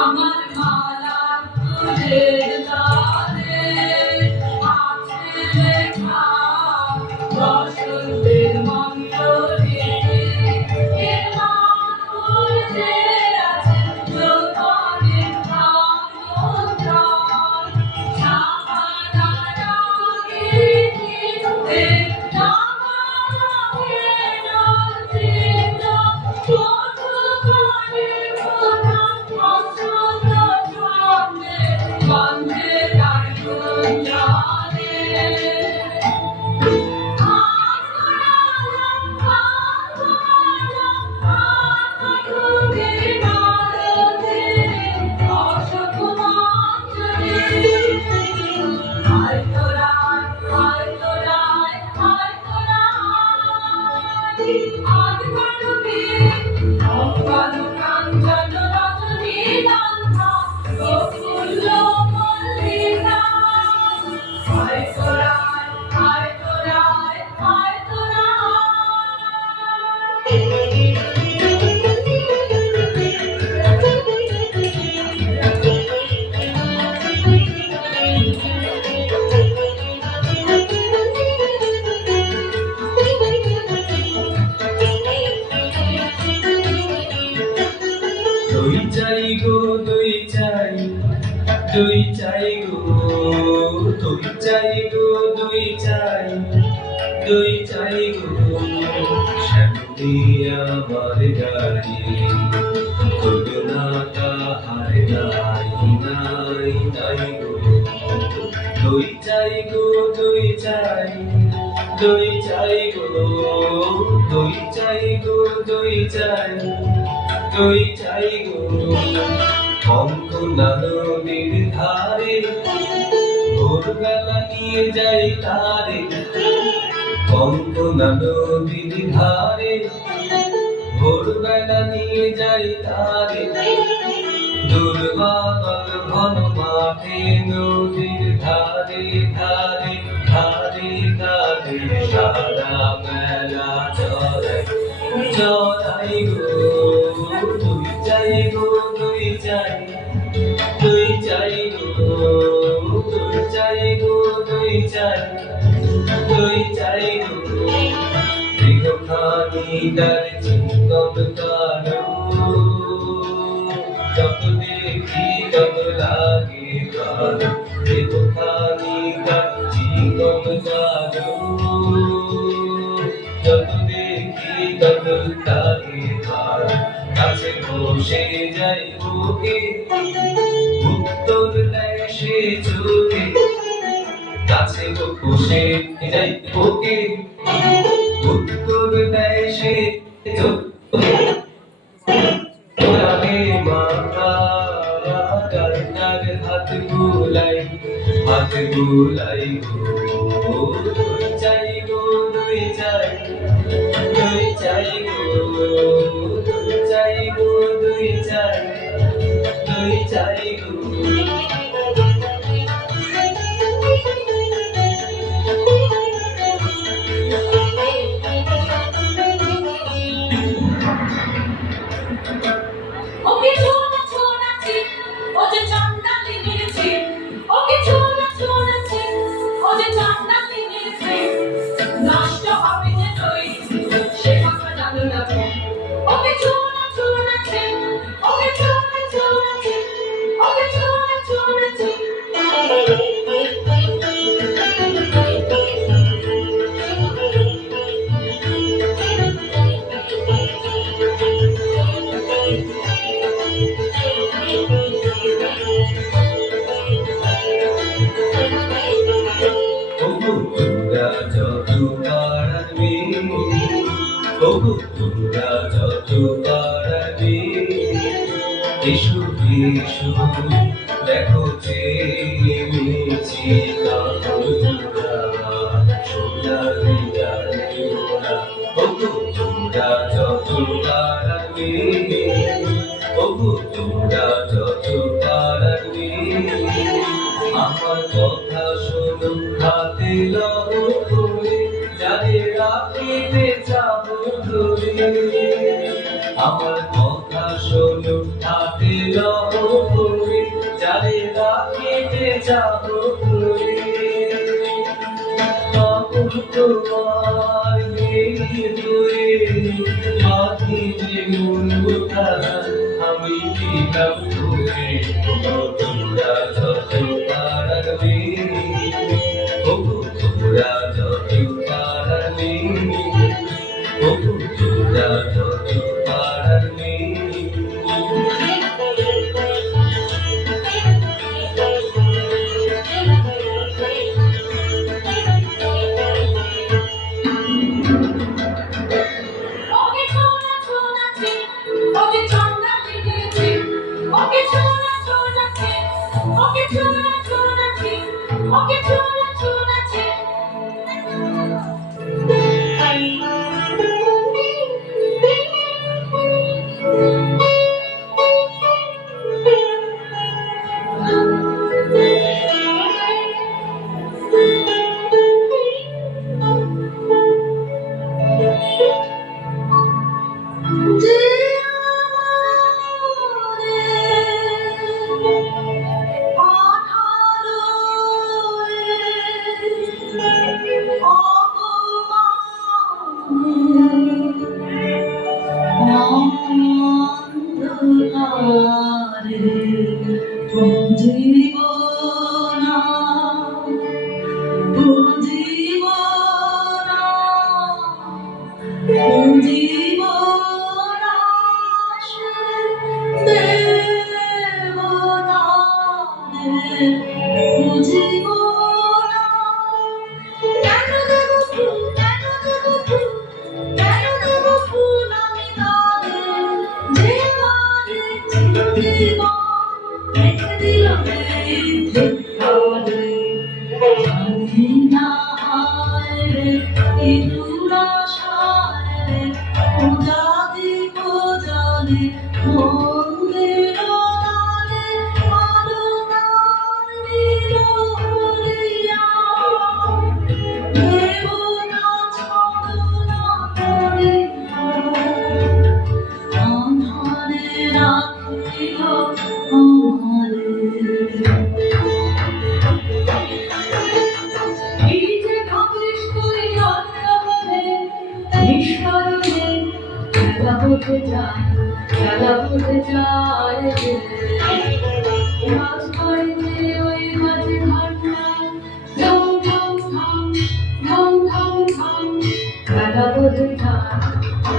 আমার মালা ফুলের গানে আছে লেখা বসন্তের মঙ্গলে এর মান বলতে আছে যৌবনের আমন্ত্রণ সাহারা রাগিনীতে নামাকে নচিত মধুবনে কোথা বসন্ত ছন্দে গন্ধে তার গুঞ্জনে দই চাই গো দই চাই দই চাই গো দই চাই গো দই চাই দই চাই গো শান্তি আমার গাড়ি করুণা তাহার নাই নাই নাই গো দই চাই গো দই চাই দই চাই গো দই চাই গো দই চাই দই চাই গো কঙ্কনা নদীর ধারে ভোরবেলা নিয়ে যাই তারে কঙ্কনা নদীর ধারে ভোরবেলা নিয়ে যাই তারে দুর্বাদল ঘন মাঠে নদীর ধারে ধারে ধারে ধারে সারা বেলা চড়াই চড়াই গো দই চাই গো দই চাই দই চাই গো দই চাই গো দই চাই দই চাই গো দীর্ঘখানি তার চিন্তন কালো যত দেখি তত লাগে ভালো দীর্ঘখানি তার চিন্তন কালো যত দেখি তত লাগে ভালো কাছে বসে যাই বুকে উত্তর দেয় সে চোখে কাছে বসে যাই বুকে উত্তর দেয় সে চোখে ওরাবে মাথা ডাক্তার হাত বুলাই গো দই চাই গো দই চাই দই চাই গো দই চাই গো দই চাই দই চাই গো ওকে ছোনা ছোনা চিক ও যে চন্দালি নিয়েছে ওকে ছোনা ছোনা চিক ও যে চন্দালি নিয়েছে নষ্ট হবে যে দই সে কথা জানো না ওকে ছোনা ছোনা চিক ওকে ছোনা ছোনা চিক ওকে ওগো তোমরা যত পারবে এসো এসো দেখো যে মিছি কাপড় সোনালি ডালে ওরা ওগো তোমরা যত পারবে ওগো তোমরা যত পারবে আমার কথা শোনো হাতে লও করে যারে রাখিতে চাবো ধরে আমার কথা শোনো হাতে লও করে যারে রাখিতে চাবো ধরে তখন তোমার হয়ে মাঝে যে মন কথা আমি দিলাম ধরে তোমরা যত পারবে ওগো তোমরা যত পারবে ওগো তোমরা যত পারবে ওকে ছোনা ছোনা চিন ওকে চন্না লিখেছে ওকে ছোনা ছোনা চিন ওকে ছোনা ছোনা চিন ওকে ছোনা ছোনা চিন যে পাঠালো অন্ধকারে বুঝিব না বুঝিব না বুঝিব না সে দেবতারে বুঝিব না কেন দেব ফুল কেন দেব ফুল কেন দেব ফুল আমি তারে যে মানে চিরজীবন রেখে দিল এই ঘরে জানি না হায় রে কি দুরাশায় রে পূজা দিব জানি মন্দির দ্বারে আলোকার নীল হরিয়া দেবতা ছলনা করিয়া আঁধারে রাখিল আমারে এই যে ভাবিস তুই অন্যভাবে নিষ্করণে খেলা হতে যায় রাজবাড়িতে ওই মাঝে ঘন্টা ঢং ঢং ঢং ঢং ঢং ঢং খেলা হতে যায়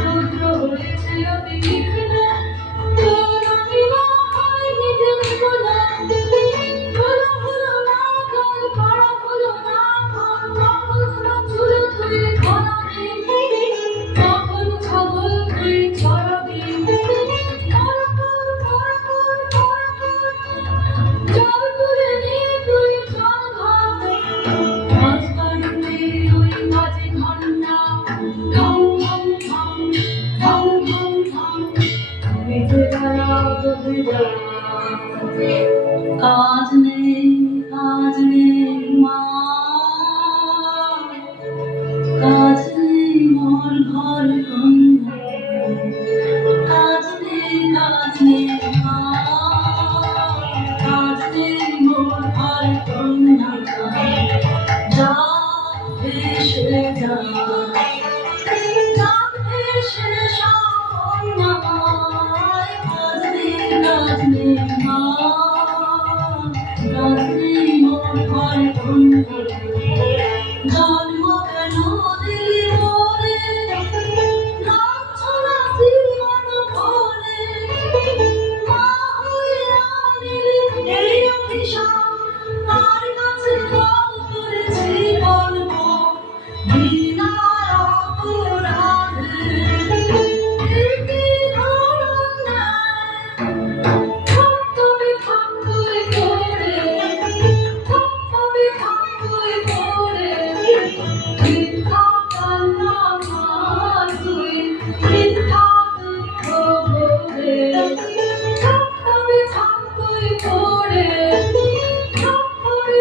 রুদ্র হয়েছে অতি বিঘ্ন তোর বিবাহ হয় নিজের গোলা হলো হলো না কাল পাড়া হলো না কাল পাগল না চুলো ধুয়ে ঘোরাবি তখন ছাগল তুই ছড়াবি জল তুলে নিয়ে তুই চল ঘাটে রাজবাড়িতে ওই মাঝে ঘন্টা ঢং ঢং ঢং তুই পড়ে মিথ্যা কান্না আমার তুই মিথ্যা দুঃখ ভরে থাক তুই পড়ে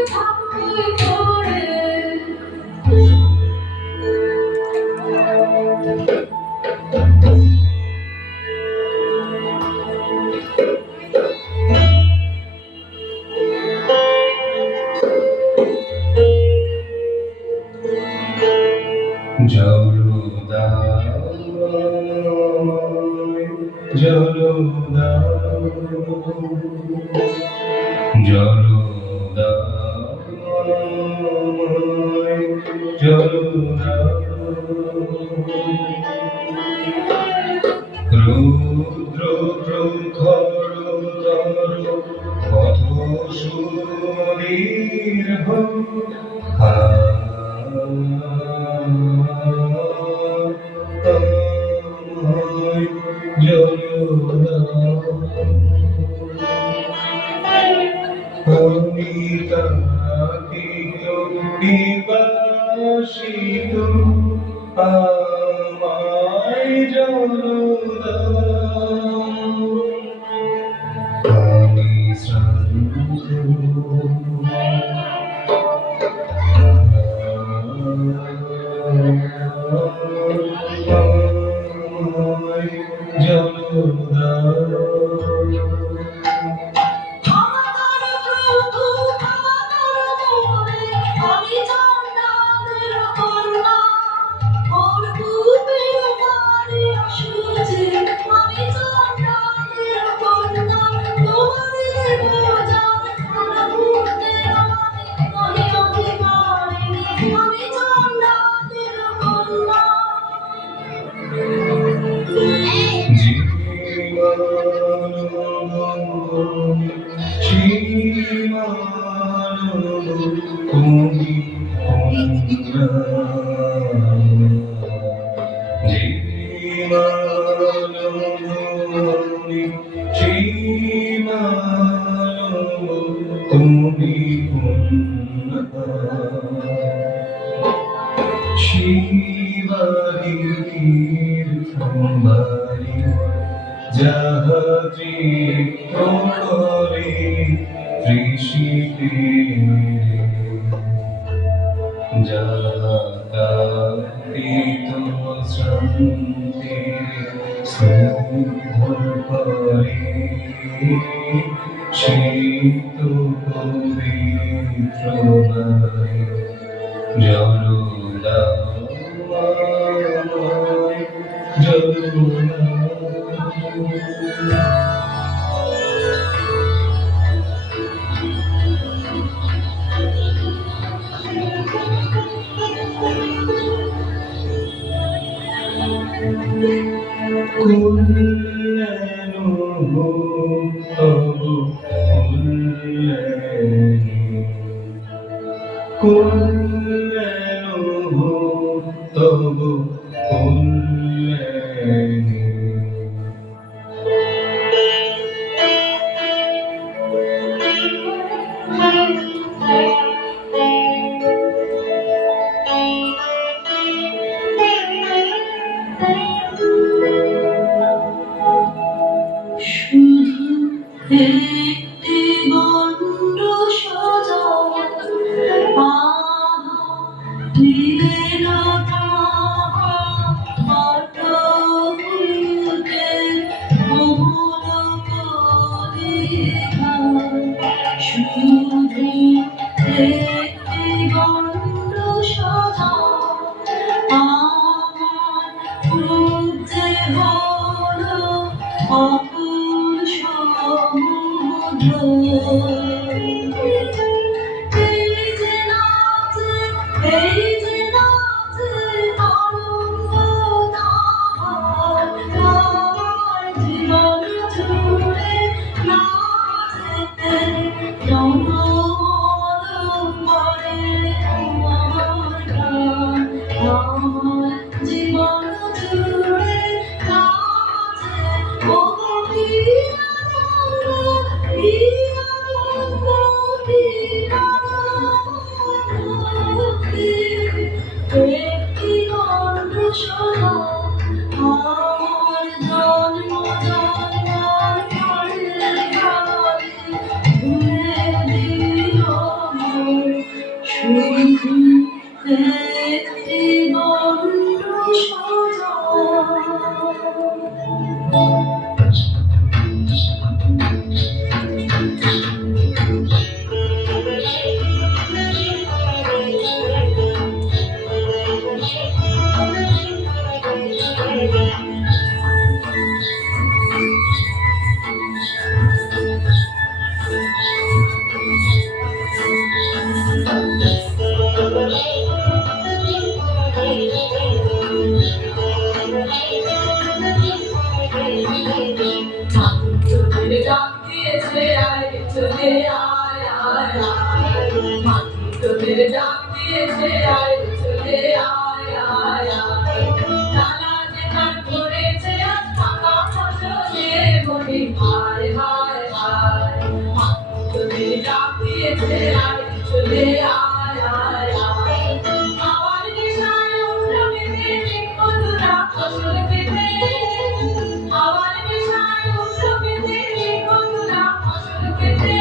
থাক তুই পড়ে রুদ্র প্রখর পথ সুদীর্ঘ বিবাসিত আমায় আমি শ্রান্ত জাহাজি করে ঋষিতে জাগাতিত শান্তি সুধর করে শীত পবিত্র জলদা একটি গণ্ড সজা অকুল সমুদ্র জীবন জুড়ে নাচে ও কি আনন্দ, কি আনন্দ, কি আনন্দ। শুধু একটি বন্ধ সজা তোদের ডাক দিয়েছে আয় চলে আয় আয় আয় মাটি তোদের ডাক দিয়েছে আয় চলে আয় আয় আয় নালা যে গান করেছে আজ ফাঁকা ফসলে বলি হায় হায় হায় মাটি তোদের ডাক দিয়েছে আয় চলে আয় আয় আয় আমার নেশায় উঠলো মেতে বন্ধুরা ফসল পেতে আমার নেশায় উঠলো মেতে বন্ধুরা ফসল পেতে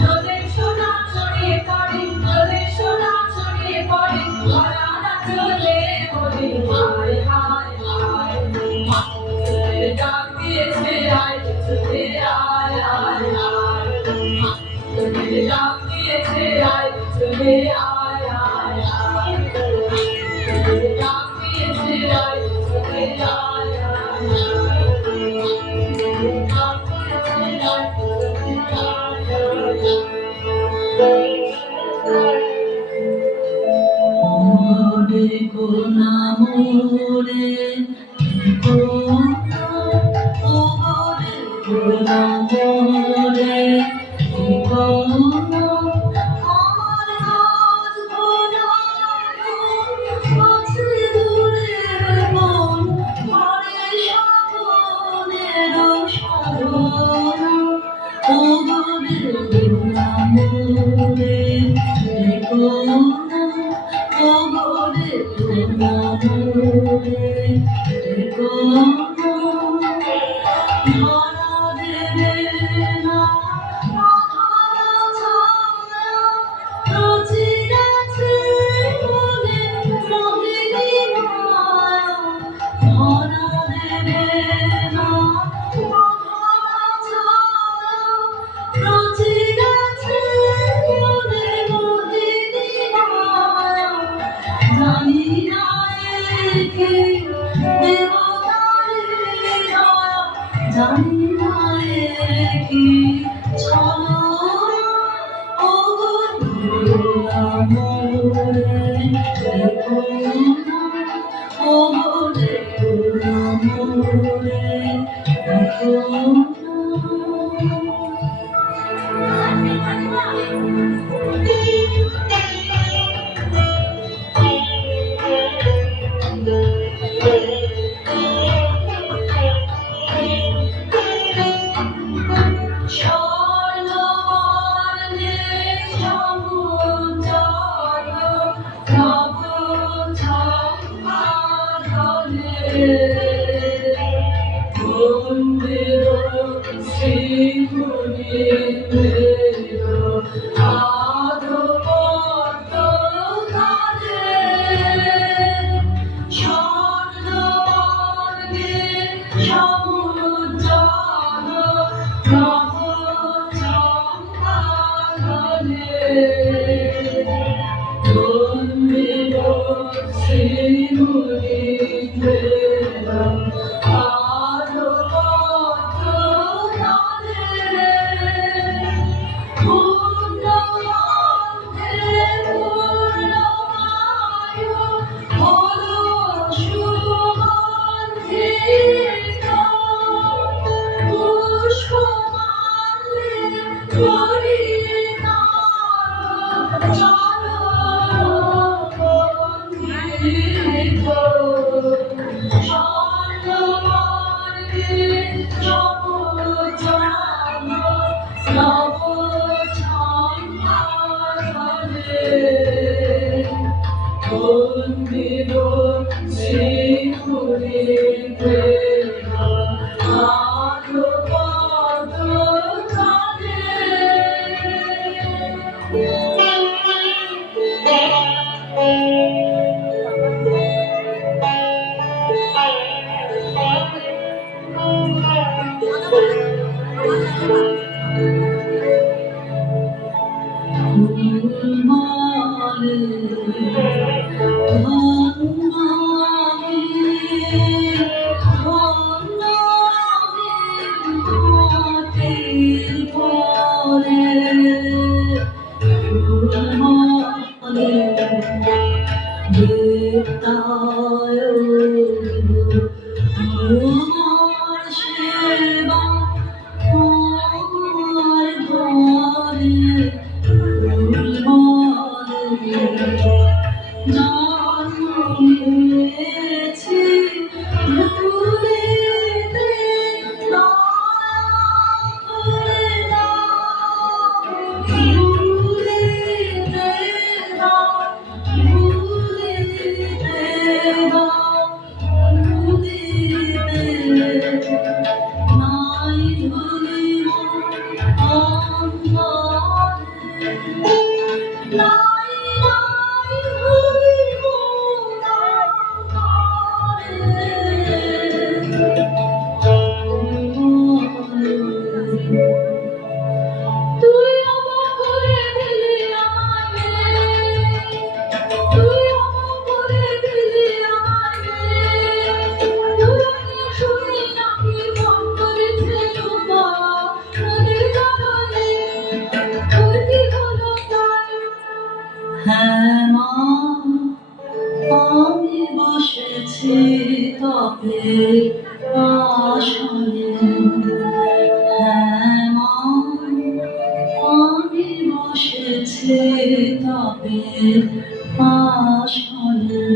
নদের সোনা ছড়িয়ে পড়ে নদের সোনা ছড়িয়ে পড়ে ভরা না চলে বলি হায় হায় হায় মাটির ডাক দিয়েছে আয় চলে আয় আয় আয় মাটির ডাক দিয়েছে আয় চলে আয় আয় আয় মাটির ডাক দিয়েছে আয় চলে আয় আয় আয় ডাক দিয়েছে আয় চলে আয় আয় মোরে কোনা মোরে কোনা মোরে কোনা মোরে কোনা আমার হাত ধরা আছে দূরে মন ঘরে সাধনের সাধনা মোরে কোনা মোরে কোনা মোরে কোনা মোরে কোনা ধরা দেবে না আধার ছায়া রচিয়াছে মনে মোহিনী মায়া ধরা দেবে না আধার ছায়া রচিয়াছে মনে মোহিনী মায়া জানি না একে দেবতার দয়া জানি না একে ছলনা ও মোরা মোরে কোনা ও মোরে কোনা মোরে স্বর্ণবর্ণে সমুজ্জ্বল নব ঝঙ্কারে মন্দির শ্রীগুণীন্দ্র আধপদ্ম কালে স্বর্ণবর্ণে সমুজ্জ্বল নব ঝঙ্কারে মন্দির শ্রীগুণীন্দ্র আধপদ্ম কালে পূর্ণবন্ধে পূর্ণবায়ু হলো সুগন্ধিত পুষ্পমাল্যে পরিণাম চরণবন্দিত স্বর্ণবর্ণে সমুজ্জ্বল নব ঝঙ্কারে মন্দির শ্রীগুণীন্দ্র আধপদ্ম কালে দেবতায় তোমার সেবা আমার ঘরে ফুলবনে জন্ম নিয়েছি ভুলিতে ভুলে দাও ভুলিতে দাও ভুলিতে দাও ভুলিতে নাই ভুলিব অন্তরে নাই নাই ভুলিব অন্তরে তুই অমর করে দিলি আমায় তুই অমর করে দিলি আমায় তুই শুনি নাকি মন করেছে লোকা নদীর কারণে তোর কি হলো তাই হ্যাঁ মা আমি বসেছি তবে আসনে হ্যাঁ মা আমি বসেছি তবে আসনে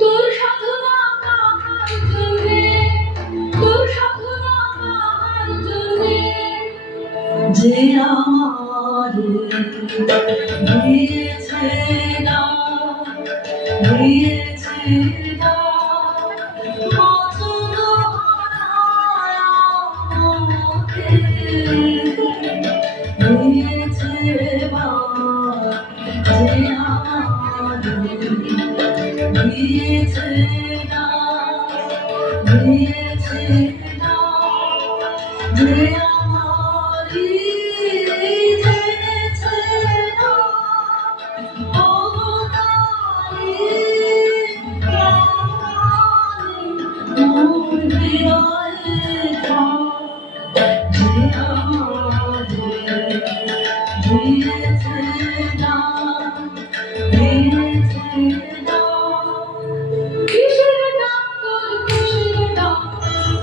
তোর সাধনা কাহার জন্যে তোর সাধনা কাহার জন্যে যে আমার দিয়েছে না দিয়েছে না বচন হারায় আমাকে দিয়েছে বা যে আমার দিয়েছে না দিয়েছে না যে আমারি জেনেছে না অবতারি মোর হৃদয়ে যে আমারি দিয়েছে না দিয়েছে না কিসের ডাক তোর কিসের ডাক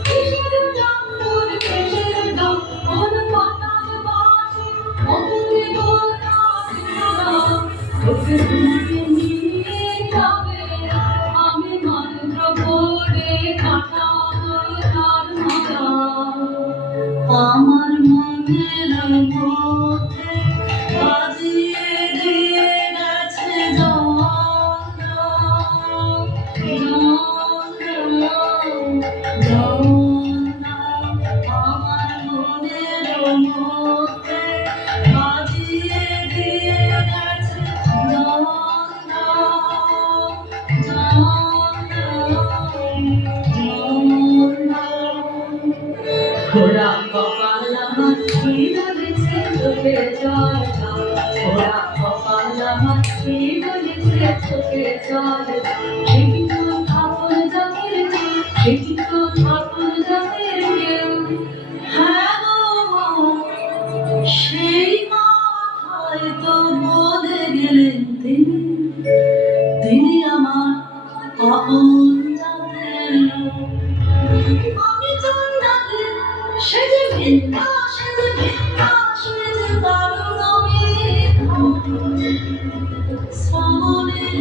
কিসের ডাক তোর কিসের ডাক কোন পাতার বাসি অমনি গোনা তোকে তুমি নিয়ে যাবে আমি মন্ত্র পড়ে কাটাবো তার মালা আমার মনের মধ্যে বাজিয়ে দিয়ে গেছে আমার মনের মধ্যে বাজিয়ে দিয়ে গেছে ঘোড়া কপাল আমার কি বলেছে চোখে জল ঘোড়া কপাল আমার কি বলেছে চোখে জল সেটি তো ঠাকুর জাতির সেটি তো ঠাকুর জাতির কেউ হ্যাঁ গো সেই মাথায় তো বলে গেলেন তিনি আমার আপন জাতের লোক আমি চন্দালে সে যে ভিন্না সে যে ভিন্না সে যে দারুণ শ্রাবণের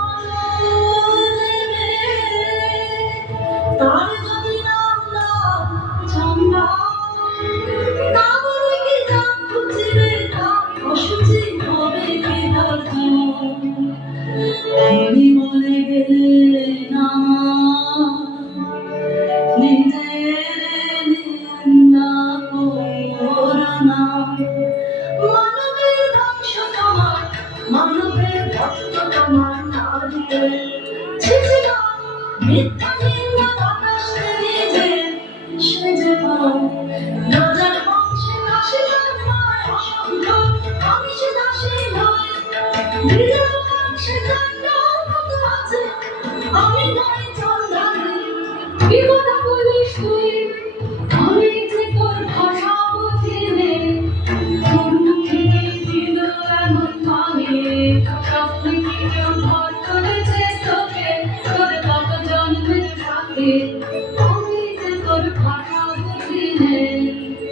আলো দেবে তার যদি নাম না চন্দ্রা না বলে কি জান খুঁজিবে তার অসুচি হবে কি তার জীবন তিনি বলে গেলেন নিজের নিন্দা করোনা মানবের ধ্বংস তোমার মানবের ভক্ত তোমার না দিলে মিথ্যা নিন্দা বাতাস নিজে সেজে পাও রাজার বংশে দাসী জন্মায় অসংখ্য আমি সে দাসী নয় নিজের বংশে জন্মার মতো আছে আমি নয় চন্দ্রানী কি কথা বলিস তুই আমি যে তোর ভাষা বুঝি নে তোর মুখে দিল এমন আমি স্বপ্নে কি কেউ ঘর করেছে তোকে তোর কত জন্মের সাথে আমি যে তোর ভাষা বুঝি নে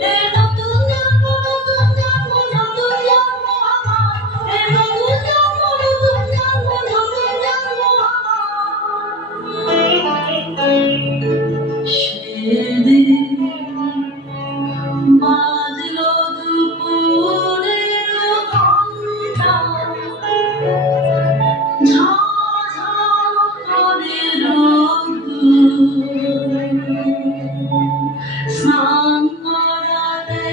এ নতুন জন্ম নতুন জন্ম নতুন জন্ম আমার এ নতুন জন্ম নতুন জন্ম নতুন জন্ম আমার সেদিন বাজলো দুপুরের ঘণ্টা ঝাঝাল করে রোদ্দুর স্নান করাতে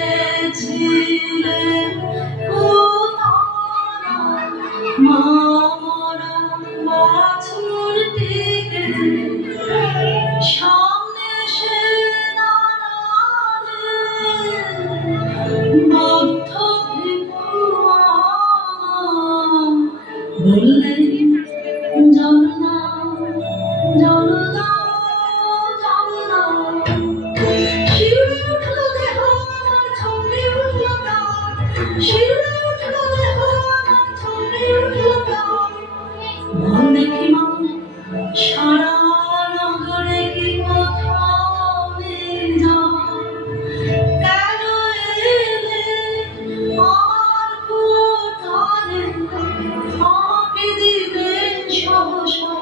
ছিলেন কোথায় মা মরা বাছুরটিকে সামনে সে দাঁড়ালেন বদ্ধ ভিক্ষুক বললেন জল দাও জল দাও জল দাও শিউরে উঠলো দেহ আমার ছন্দে উঠলো গান শিউরে উঠলো দেহ আমার ছন্দে উঠলো গান মন দেখি মন সারা নগরে কি কোথাও নেই যাওয়া কেন এলে আমার কোথায় আমাকে দিলেন সহসা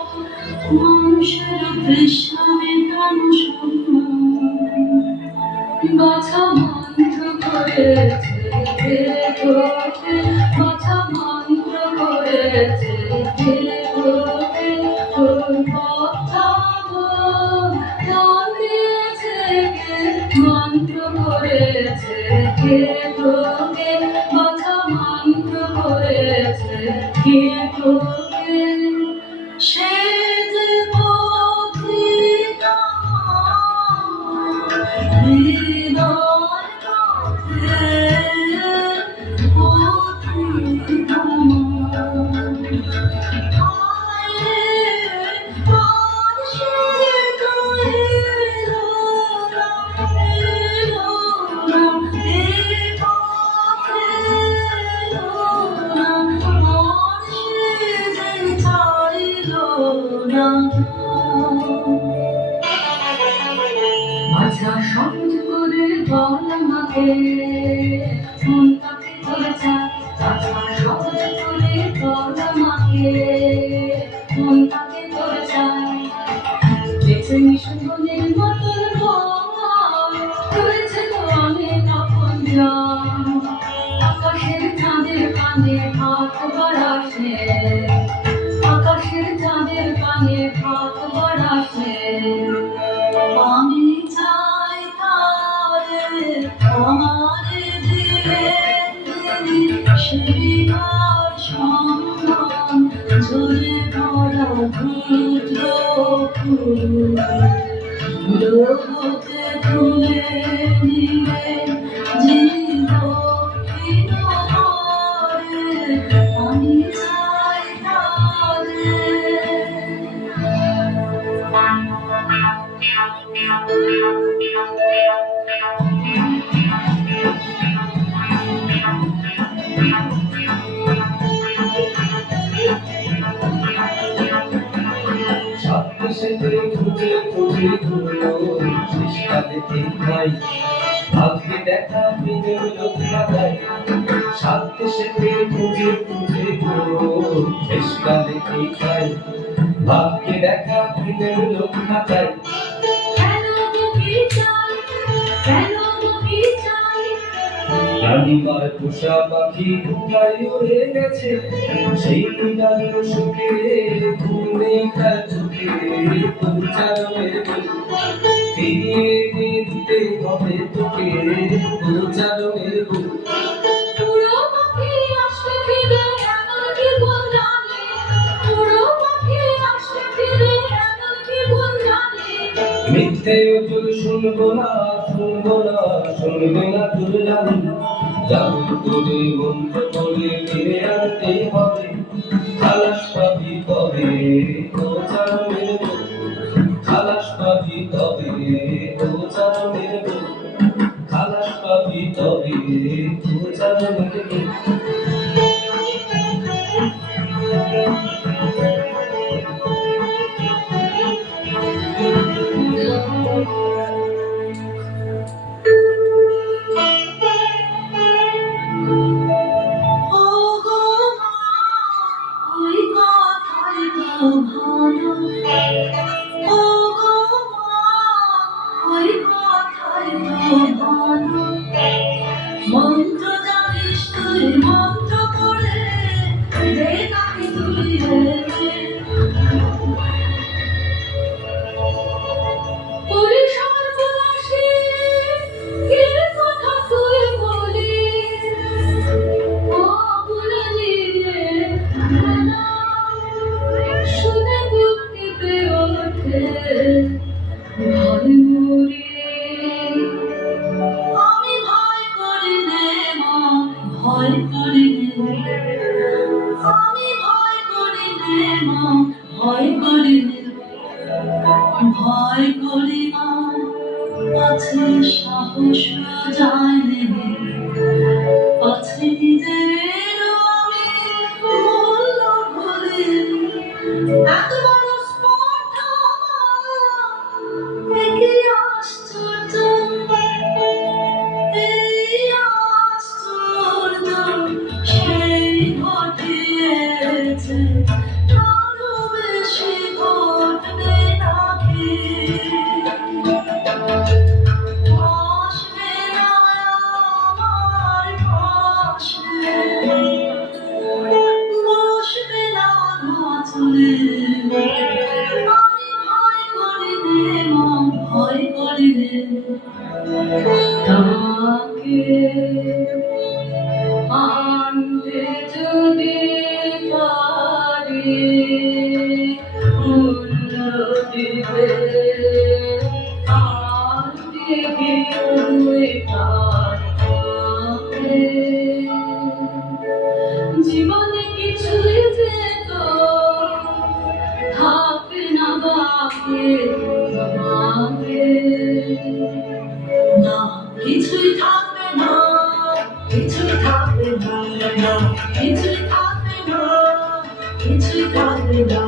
মানুষের তৃষ্ণা মেটানো সম্মান বাছা মন্ত্র করেছে কে তোকে বাছা মন্ত্র করেছে কে তোকে তোর কথা গান দিয়েছে কে মন্ত্র করেছে কে তোকে বাছা মন্ত্র করেছে কে তোকে সে যে পথিকা হৃদয় কাঁদে পথিকা আচ্ছা সহজ করে বল আমাকে মনটাকে ধরে চায় আচ্ছা সহজ করে বল আমাকে মনটাকে ধরে চায় বেঁচে মিশনের মতন করেছে তো অনেক আপন জন আকাশের চাঁদের কানে হাত বাড়াসে আকাশের চাঁদের কানে হাত বাড়াসে আমি চাই তারে আমারে দিলেন সেবিকার সম্মান ঝরে পড়া ক্ষুদ্র ফুল লোককে তুলে নিলেন জীবহীন করে আমি চাই তারে সাথে সাথে খুঁজে খুঁজে ঘুরো শেষকালে ঠিক নাই ভাগ্যে দেখা প্রেমের লোক খাতায় সাথে সাথে খুঁজে খুঁজে ঘুরো শেষকালে ঠিক নাই ভাগ্যে দেখা প্রেমের লোক খাতায় রানীমার পোষা পাখি ঢুকায় উড়ে গেছে সেই গানের সুখে ঘুমে চোখে পৌঁছানোর ফিরিয়ে এনে দিতে হবে তোকে পৌঁছানোর পুরো পাখি আসবে ফিরে এমন কি বল জানে পুরো পাখি আসবে ফিরে এমন কি বল জানে মিথ্যে ওজোর শুনবো না শুনবে না তোর জানি জাদু করে মন্ত্র করে ফিরে আনতে হবে খালাস পাবি তবে পৌঁছানোর খালাস পাবি তবে পৌঁছানোর খালাস পাবি তবে পৌঁছানোর ভালো ও গো মা ওই কথাই তো ভালো মন্ত্র জানিস তুই মন্ত্র করে দে তাকে তুই ওরে সর্বনাশী কে কথা তুই বলিস ও বুড়ালি রে শুনে বুক কেঁপে ওঠে ভয় মরে আমি ভয় করি নে মা ভয় করি নে আমি ভয় করি নে মা ভয় করি নে ভয় করি মা আছে সাহস যায় নে আছে নিজের আমি মূল্য ভুলি এত বড় স্পর্ধা একে আশ্চর্য এই আশ্চর্য সেই ঘটিয়েছে আরো বেশি ঘটবে নাকি আসবে না আমার পাশে বসবে না চলে আমি ভয় করি রে মা ভয় করি রে তাকে আনতে যদি পারি মূল্য দিবে আর দিবি তুই তাকে জীবনে কিছুই যেত থাকবে না বাকি তোমাকে না কিছুই থাকবে না কিছুই থাকবে না কিছুই থাকবে না কিছুই থাকবে না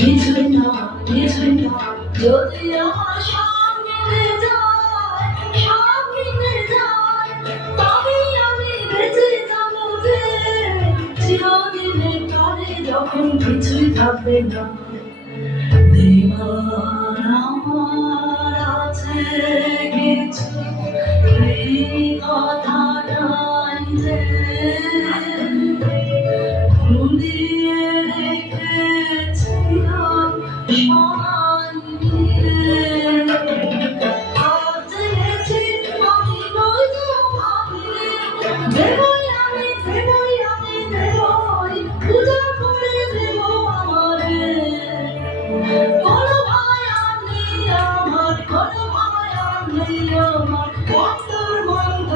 কিছুই না কিছুই না যদি আমার সঙ্গে যায় সঙ্গে যায় তবে আমি বেঁচে যাবো যে চিরদিনের কারে যখন কিছুই থাকবে না দেওয়ার আমার আছে কিছু এই কথাটাই যে ভুলিয়ে রেখেছিলাম সবাই মিলে আজ জেনেছি আমি নই তো ভাবলে দেবই আমি দেবই পূজা করে দেব আমারে কোনো ভয় আর নেই আমার কোনো ভয় আর নেই আমার অন্তর বন্ধ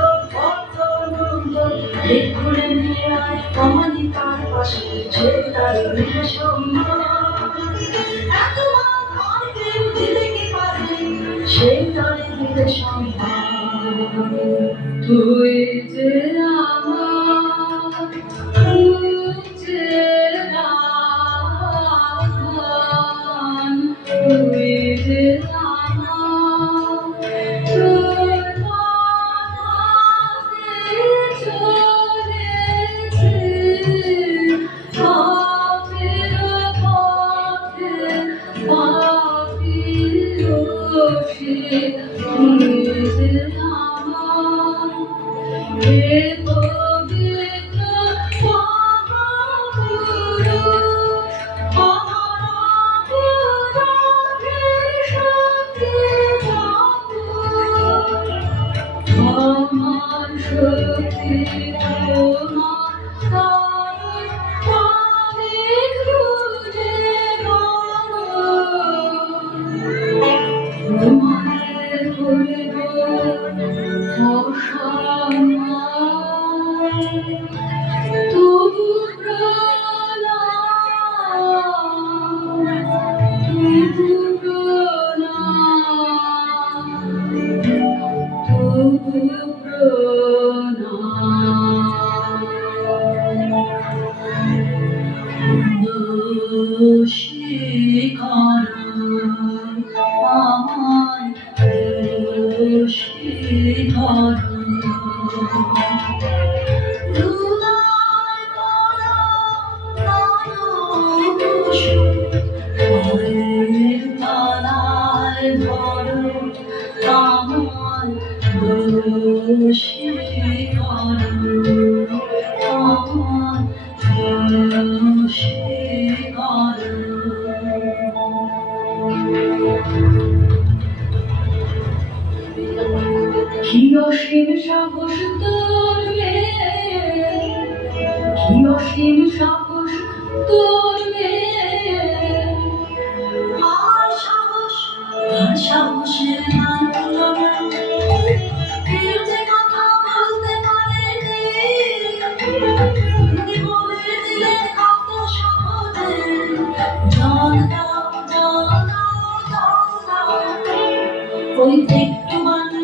এক্ষুনি নিয়ে আয় আমারই তার পাশে সে তার সম্মান এত মান আর কেউ দিলে কি পারে সেই তারে দিলে সম্মান তুই যে আমার তুই যে রাখান তুই যে আমার তোর কথাতে চলেছি পাপের পথে পাপীর রশি তুই যে আমার সে করো আমার সে করো কি অসীম সাহস তোর কি অসীম সাহস তোর আর সাহসের নাম তুলনা কেউ যে কথা বলতে পারেনি তুমি বলে দিলে কত সহজে জল দাও জল দাও জল দাও ওই একটু মানে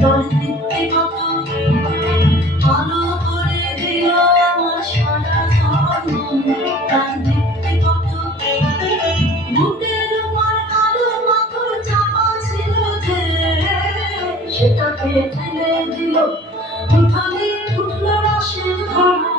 জল দিতে কত আলো করে দিল আমার সারা জীবন তার দিতে কত বুকের উপর কালো পাথর চাপা ছিল যে সেটাকে ফেলে দিল উঠানে উঠল রাশের ধারা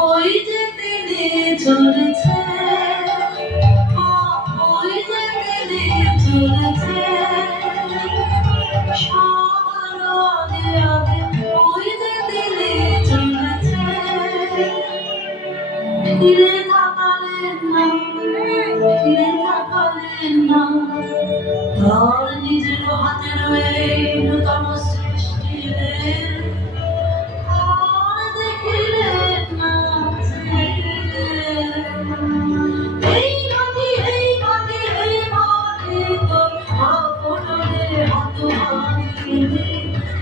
ওই যে তিনি চলেছে ওই যে তিনি চলেছে সবার আগে আগে ওই যে তিনি চলেছে ফিরে তাকালেন না ফিরে তাকালেন না তার নিজের হাতে রয়ে নূতন সৃষ্টি আর দেখিলেন না এই মাটি এই মাটি এই মাটি তো আপনরে হতভাগী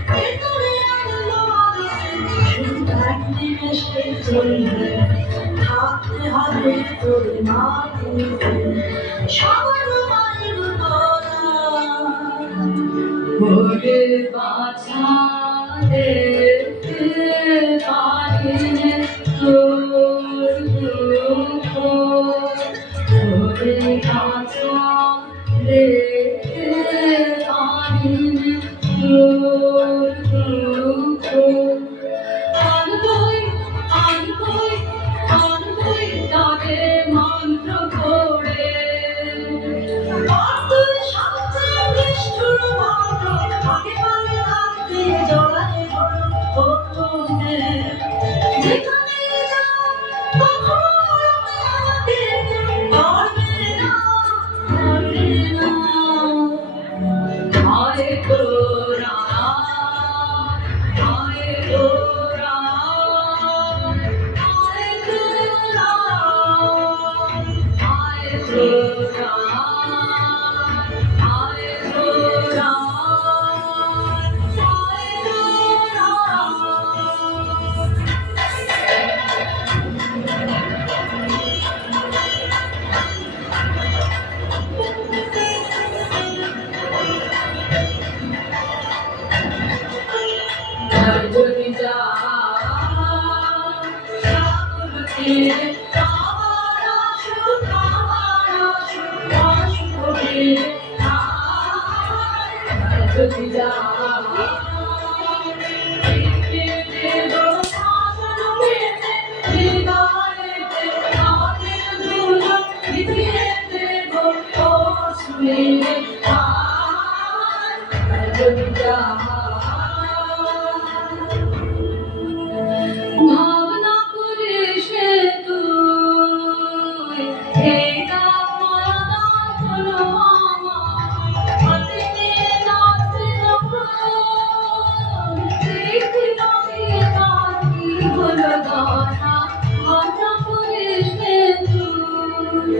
ভিতরে আনলো আলোয় শুধু এক নিমেষে চলবে থাকতে হবে তোর মাটিতে সবার মায়ের তোরা ওরে বাছা দেখতে পারিনে তোর দুঃখ ওরে বাছা দেখতে পারিনে তোর দুঃখ আনবই আনবই আনবই তাকে মন্ত্র করে তুই সবচেয়ে নিষ্ঠুর মন্ত্র আগে পায়ে রাখতে জড়ায় ধরে যেখানে যা কখনো আমাকে ধরবে না ধরবে না আয় তোরা আয় আমার আসুক আসুক যদি ভাবনা করিস তুই এই কামনা হলো আমার হাতে নিয়ে নাচতে যখন দেখতে পাবি তার কি হলো দশা ভাবনা করিস তুই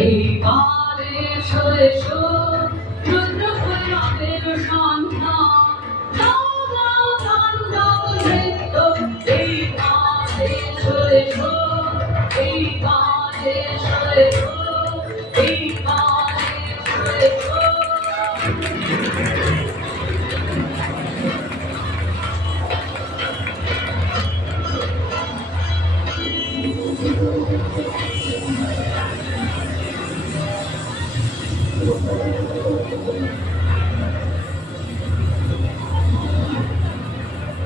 এইবারে এসো এসো রুদ্র ভৈরবের সন্ধান দাও দাও গান দাও নৃত্য এইবারে এসো এসো এইবারে এসো এসো এইবারে এসো এসো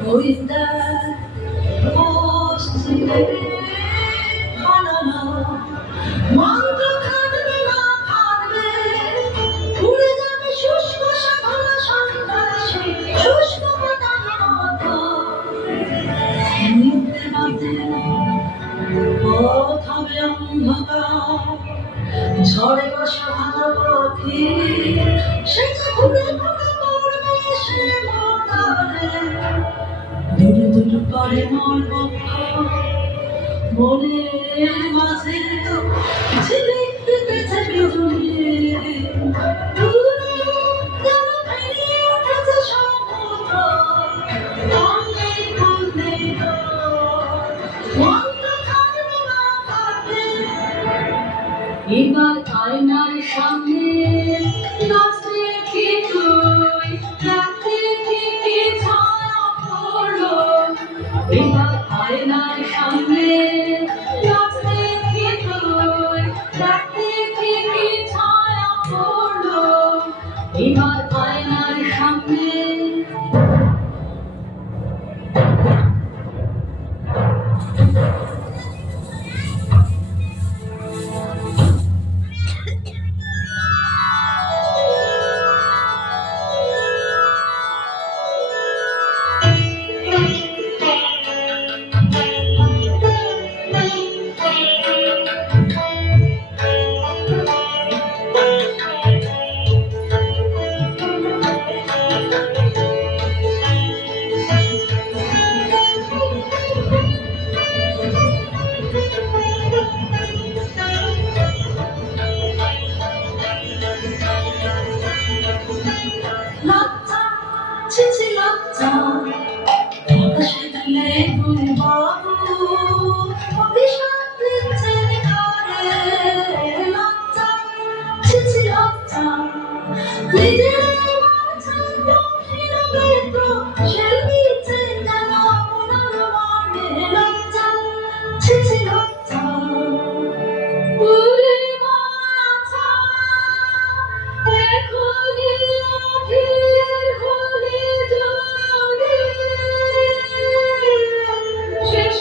গোবিন্দা বসছিলে ভালো মন্ত্র খাটবে না খাটবে উড়ে যাবে শুষ্ক সাধনা সন্ন্যাসী শুষ্ক পাতার মতো নিতে নাতে পথ হবে অন্ধকার ঝড়ে বসে ভাঙা পথে সে ঘুরে ঘুরে পড়বে সে মনে দূরে দূরে পরে মোর বক্ষ মনের মাঝে ঝিলিক দিতেছে বিজুলি দূরে যেন ভেঙে উঠেছে সমুদ্র অঙ্গে খুলতে মন্ত্র খাটবে না খাটবে এবার আয়নার সামনে নাচতে কি তুই রাতে কি ছায়া পড়লো এবার আয়নার সামনে নাচতে কি তুই রাতে কি ছায়া পড়লো এবার আয়নার সামনে লজ্জা ছিছি লজ্জা আকাশে দিলে গুণ বাবু অভিশাপ দিচ্ছেন ঘরে লজ্জা ছিছি লজ্জা নিজের মাঝে গভীর বেদ্র সে নিচে যেন আপনার মনে লজ্জা ছিছি লজ্জা পুরে মাছা এখনি অধীর হলে জলে শেষ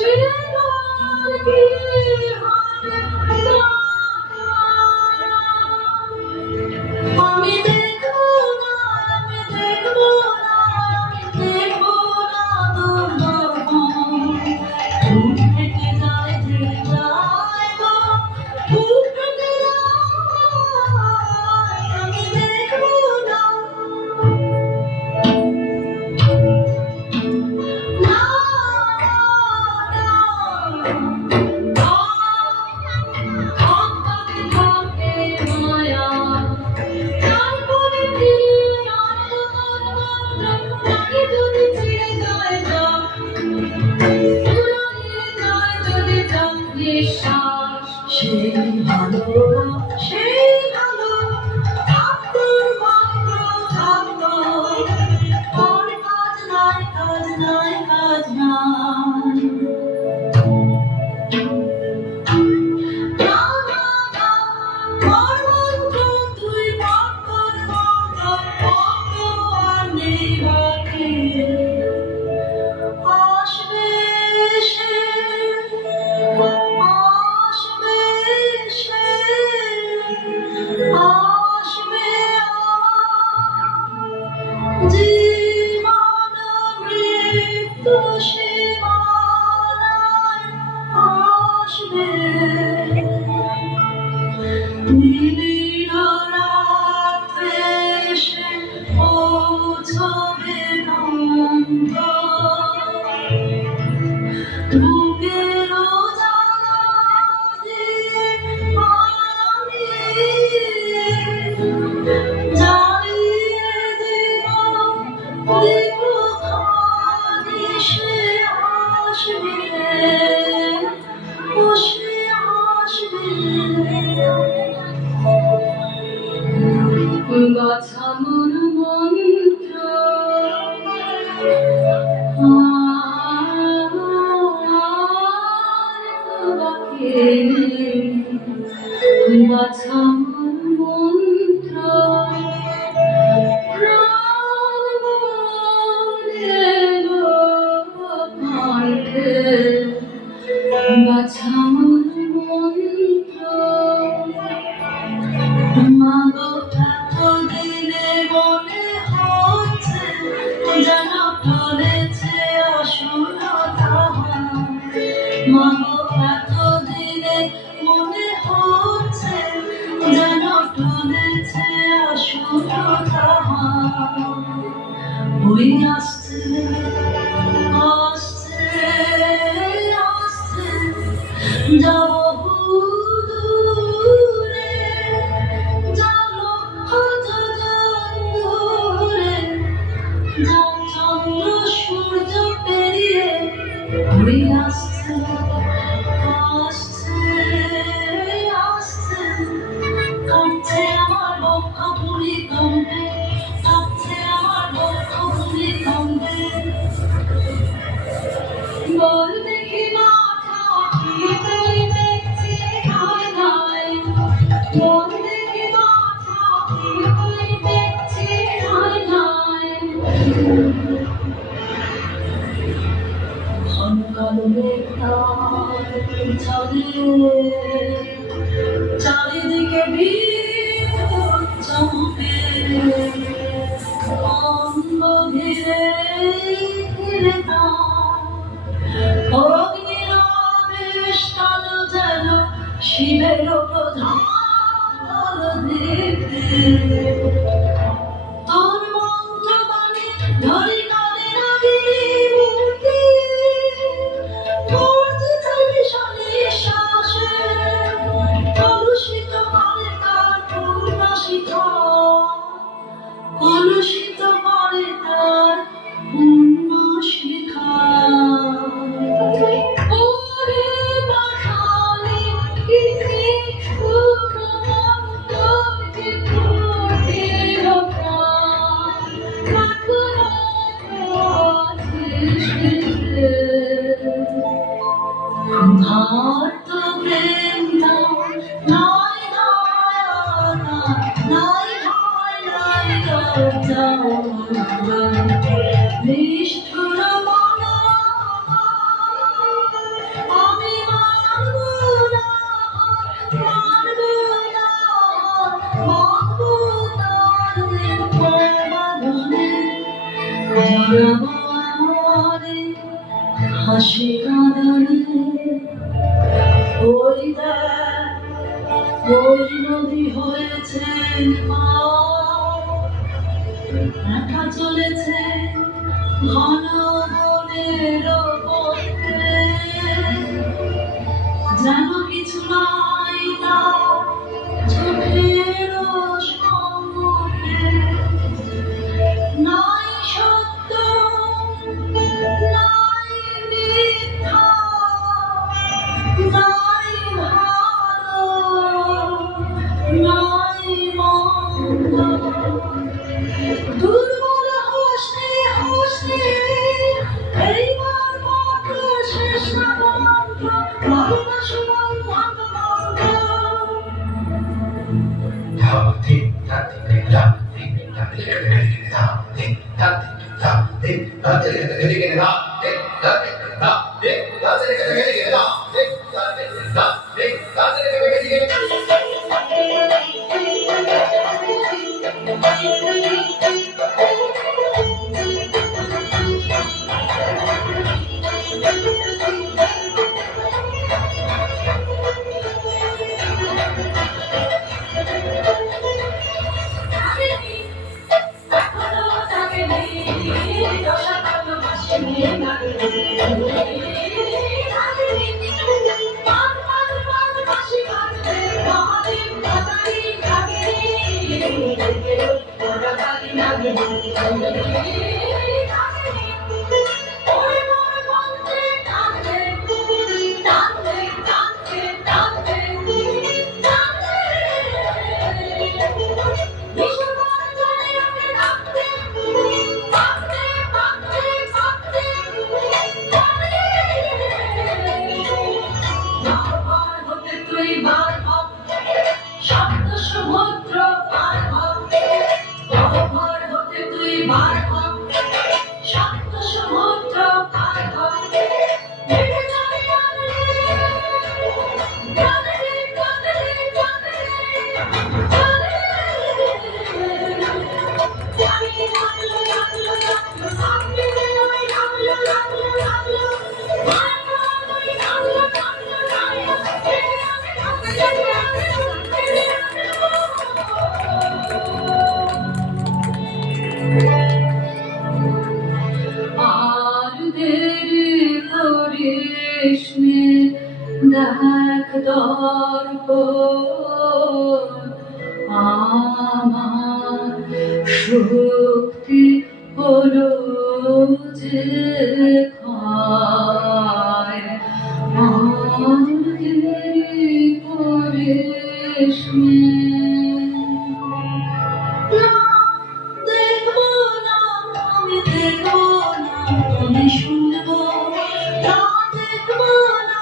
বাছা মন্ত্র প্রাণ বলে কণ্ঠে বাছা মন্ত্র মাগো এতদিনে মনে হচ্ছে যেন টলেছে আসলতা মাগো এতদিনে মনে হচ্ছে যেন টলেছে আসলতা ওই আসছে আসছে আসছে যাব দূরে জানো কত দূরে যা চন্দ্র সূর্য পেরিয়ে ওই আসছে আসছে আসছে কাঁপছে আমার বক্ষ ভূমিকম্পে কাঁপছে আমার বক্ষ ভূমিকম্পে বল দেখি মাথা কি তুই দেখছি হায় হায় বল দেখি মাথা কি তুই দেখছি হায় হায় ঘন কালো মেঘটার ছাদে চারিদিকে বিদ্যুৎ চমকে অঙ্গ ঘিরে ঘিরে তার অগ্নিরাবেশ কালো যেন শিবের প্রধান দলদেবে তোর মন্ত্রবাণী ধরি কানের আগে মূর্তি মূর্তিতে ভীষণে শ্বাসে কলুষিত করে তার পূর্ণ শিখা কলুষিত করে তার পূর্ণ শিখা ওরে পাখালি কি সুখমন্ত কি ফুটিল প্রাণ ক্ষুধার্ত প্রেম দাও নাই দয়া নাই ভয় নাই লজ্জা নিষ্ঠুর মন আমি মানব না মানব না মানব তার বাঁধনে জড়াবো আমারে হাসি কাঁদনে ওই দেখ ওই নদী হয়েছে একা চলেছে ঘন বনের পথে যেন কিছু নাই তার চোখের সম্মুখে নাই সত্য নাই মিথ্যা নাই ভালো নাই মন্দ দুর্বল হোসনে হোসনে এইবার মাত্র শেষ না মন্ত্র ভালোবাসো বন্ধন মন্ত্র কৃষ্ণে দেখ দর্পণ আমার শক্তি হলো যে ক্ষয় আর দেরি করিস নে। না দেখবো না আমি দেখবো না আমি শুনবো না দেখবো না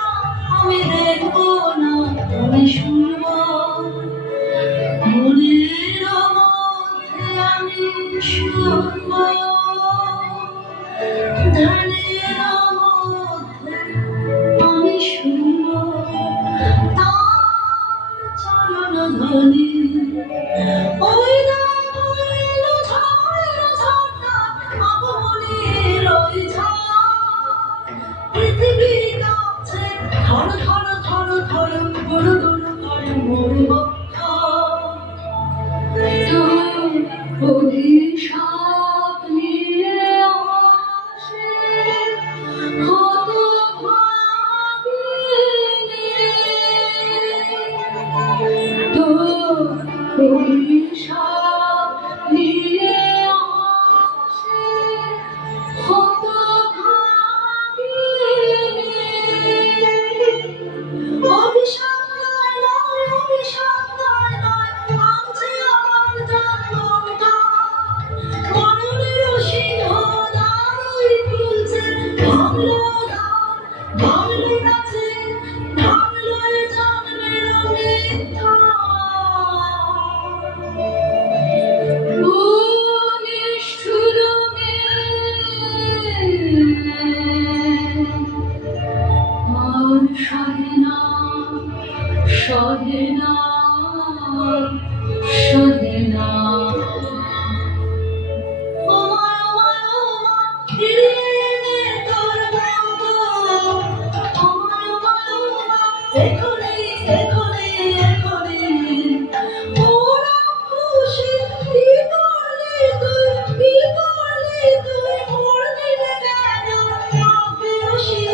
আমি দেখবো না আমি শুনবো মনের মধ্যে আমি শুনবো ধ্যানের মধ্যে আমি শুনবো তার চরণ ধ্বনি ওই না এলো ঝড়টা আগুনের ওই ঝড় পৃথিবী কাঁপছে ধর ধর ধর ধর গুরু গুরু করে মোর বক্ষ তোর অভিশাপ নিয়ে আসে হতভাগিনী তোর অভিশাপ নিয়ে আসে হতভাগিনী অভিশাপ নয় নয় অভিশাপ নয় নয় আনছে আমার জন্মটা মরণের সিংহ দ্বারই খুলছে ভাঙলো দ্বার ভাঙলো কাছে ভাঙলো এ জন্মের মিথ্যা ও নিষ্ঠুর আর সহে না সহে না সহে না এখনই এখনই এখনই ওরা খুশি কি করলি তুই কি করলি তুই মোর দিলে কেন বেশি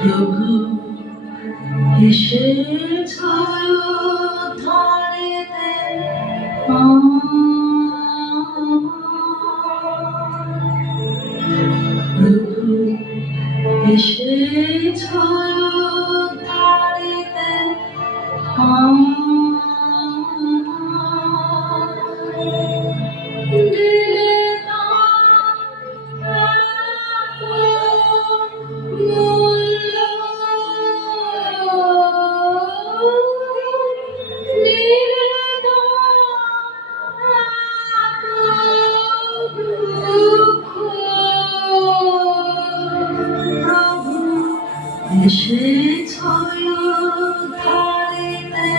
প্রভু এসেছ ধারেতে প্রভু এসেছ ধারেতে দিলে না মূল্য দিলে না দুঃখ প্রভু এসেছ ধারেতে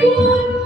Good